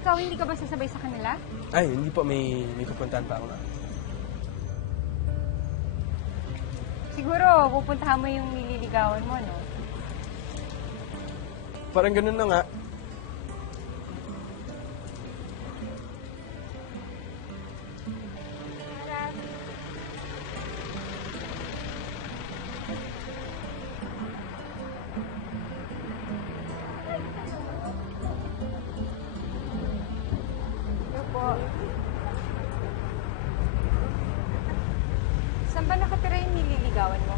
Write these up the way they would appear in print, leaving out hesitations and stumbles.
Ikaw, hindi ka ba sasabay sa kanila? Ay, hindi po. May pupuntahan pa ako na. Siguro, pupuntahan mo yung nililigawan mo, no? Parang ganun na nga. Saan ba nakatira yung nililigawan mo?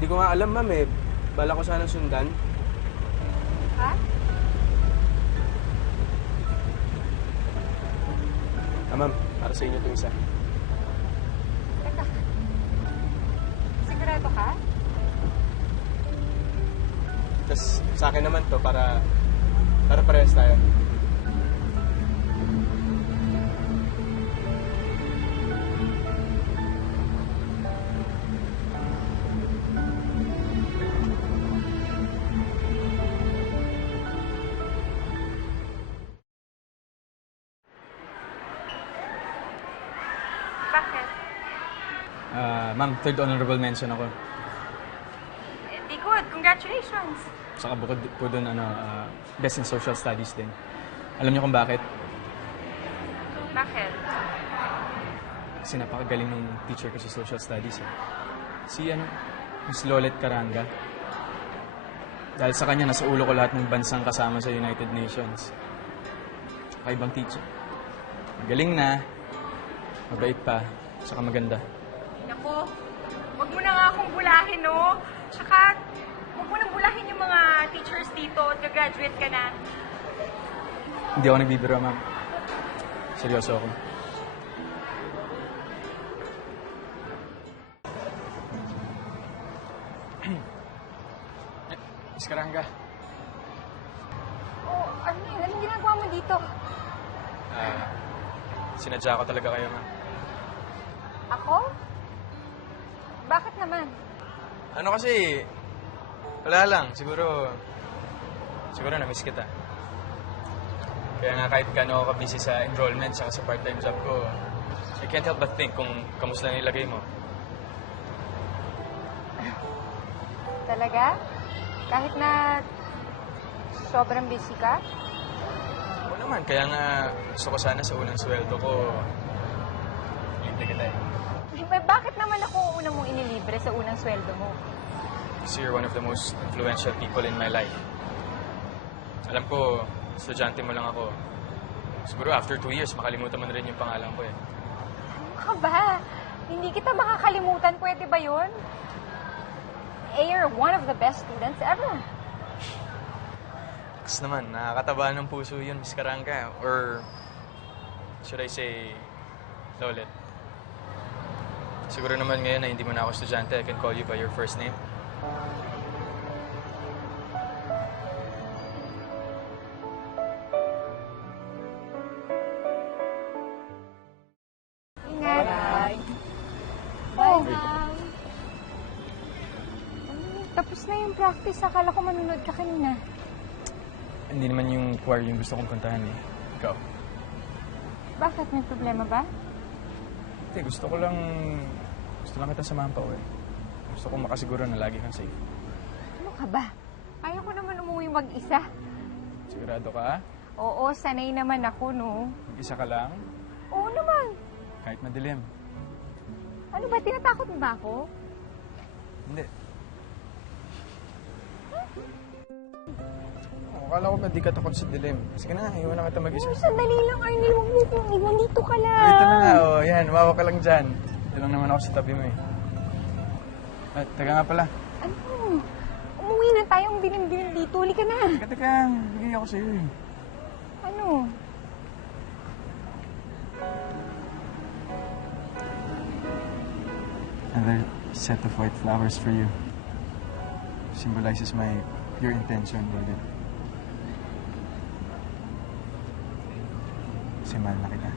Hindi ko nga alam, ma'am eh. Bala ko sana sundan. Ha? Ma'am, para sa inyo itong isa. Teka. Sigurado ka? Tapos sa akin naman to para parehas tayo. Bakit? Ma'am, third honorable mention ako. Di good. Congratulations. Saka bukod po doon, best in social studies din. Alam niyo kung bakit? Bakit? Kasi napakagaling ng teacher ko sa social studies. Si Miss Lolet Caranga. Dahil sa kanya, nasa ulo ko lahat ng bansang kasama sa United Nations. Kakaibang teacher. Magaling na, mabait pa, saka maganda. Naku, wag mo na nga akong bulahin, no? Tsaka, wag mo nang bulahin yung mga teachers dito at gagraduate ka na. Hindi ako nagbibiro, ma'am. Seryoso ako. Miss Caranga. Oh, ano yun? Anong ginagawa mo dito? Sinadya ko talaga kayo, ma'am. Ako? Bakit naman? Ano kasi, wala lang. Siguro na-miss kita. Kaya nga kahit gano'n ako busy sa enrollment saka sa part-time job ko, I can't help but think kung kamusta na nilagay mo. Talaga? Kahit na sobrang busy ka? Oo naman, kaya nga gusto ko sana sa unang sweldo ko, libre kita eh. Bakit naman ako unang mong inilibre sa unang sweldo mo? Kasi you're one of the most influential people in my life. Alam ko, estudyante mo lang ako. Siguro after 2 years, makalimutan mo na rin yung pangalan ko eh. Ano ka ba? Hindi kita makakalimutan. Pwede ba yun? You're one of the best students ever. Kasi naman, nakakataba ng puso yun, Miss Caranga. Or, should I say, Lolet. Siguro naman ngayon na hindi mo na ako estudyante, I can call you by your first name. Ingat. Bye. Oh. Tapos na yung practice. Akala ko manunod ka kanina. Hindi naman yung choir yung gusto kong puntahan eh. Ikaw. Bakit? May problema ba? Hindi, gusto lang kitang samahan pa uwi. Gusto kong makasiguro na lagi kang safe. Ano ka ba? Ayaw ko naman umuwi mag-isa. Sigurado ka? Oo, sanay naman ako, no? Mag-isa ka lang? Oo naman. Kahit madilim. Ano ba? Tinatakot mo ba ako? Hindi. Akala ko ba di ka takot sa dilim? Sige na, iwan na kita mag-isa. Oh, sandali lang, Arnie. Huwag mo kong iwan. Dito ka lang. Ito na nga, oh. Yan, mawa ka lang dyan. Ito lang naman ako sa tabi mo eh. At, teka nga pala. Ano? Umuwi na tayong dilim-dilim dito. Huli ka na. Teka, bigay ako sa'yo eh. Ano? Another set of white flowers for you. Symbolizes my pure intention, Lolet. Kasi mahal na kita.